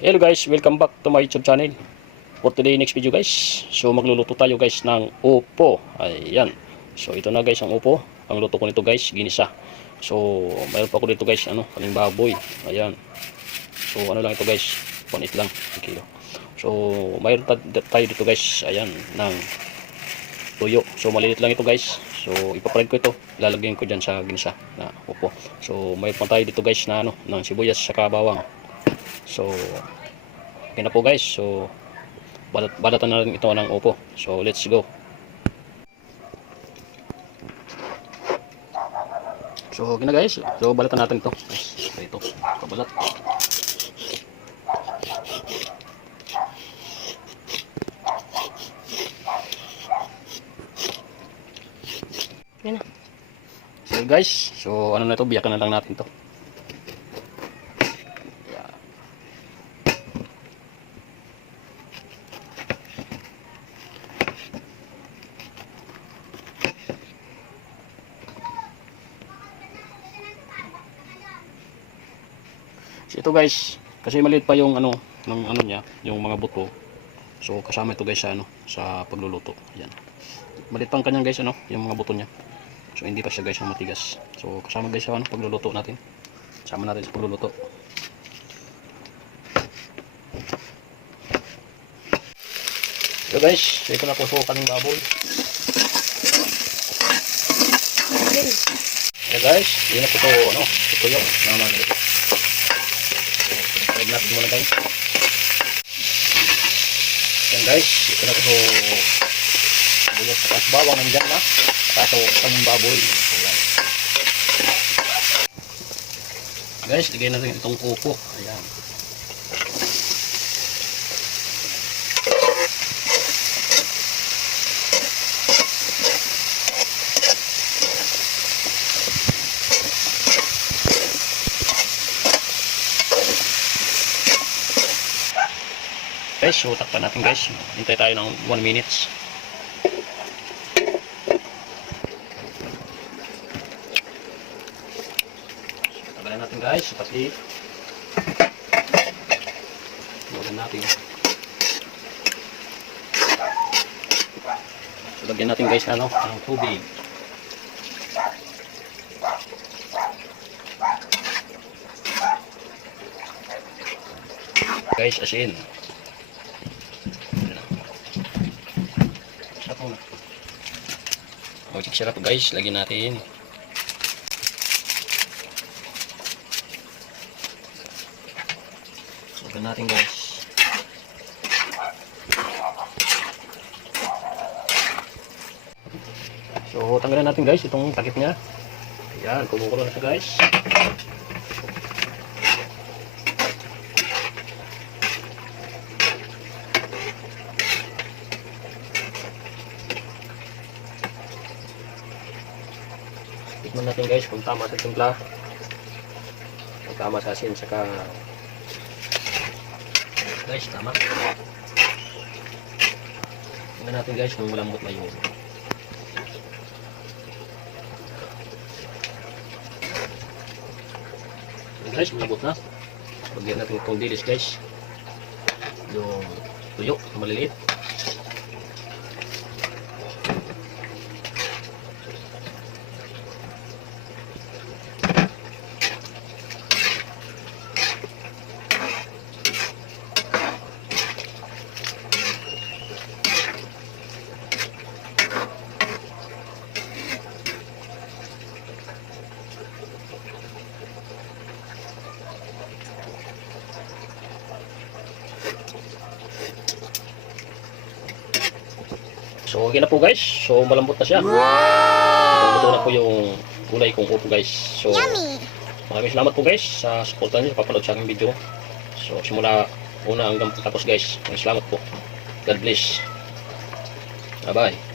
Hello guys, welcome back to my YouTube channel. For today next video guys, so magluluto tayo guys ng upo. Ayan. So ito na guys ang upo. Ang luto ko nito guys, ginisa. So mayroon pa ako dito guys, kaning baboy. Ayan. So ano lang ito guys, 1.8 lang, 1 kilo. So mayroon tayo dito guys, ayan, ng tuyo. So maliit lang ito guys. So ipaparad ko ito, lalagyan ko diyan sa ginisa na upo. So mayroon pa tayo dito guys na ng sibuyas saka bawang. So okay na po guys. So balatan na rin ito ng upo. So let's go. So okay na guys. So balatan natin ito. Ito pabalat. Yan na. So guys, so ano na ito, biyakan na lang natin ito. So ito guys, kasi maliit pa yung ng niya, yung mga buto. So kasama ito guys sa sa pagluluto. Ayan. Maliit pang kanyang guys yung mga buto niya. So hindi pa siya guys ang matigas. So kasama guys sa pagluluto natin. Sama natin sa pagluluto. So guys, ito na po kaning baboy. Okay guys, yun na po ito yung naman ito. Try natin muna guys. Yan guys, ito na ito buyas at bawang nandyan na. Saka ito kaming baboy. Ayan. Guys, ligay natin itong upo. Ayan. Guys, so takpan natin guys. Hintay tayo ng 1 minutes. Tagalan natin guys, pati lagyan natin. So, lagyan natin guys ng tubig. Guys, asin. Magic sarap guys, lagyan natin. Lagyan natin guys. So tanggalin natin guys itong takip niya. Ayan, kumukulo na siya guys. Tikman natin guys kung tama sa timpla, kung tama sa asin, saka guys tama. Tingnan natin guys kung malambot na yung guys, malambot na. Lagyan natin itong dilis guys, yung tuyo maliliit. So okay na po guys. So malambot na siya. Wow! So, na po yung gulay kong upo guys. So maraming salamat po guys sa suporta niyo, papanood sa aking video. So simula una hanggang tapos guys. Maraming salamat po. God bless. Bye bye.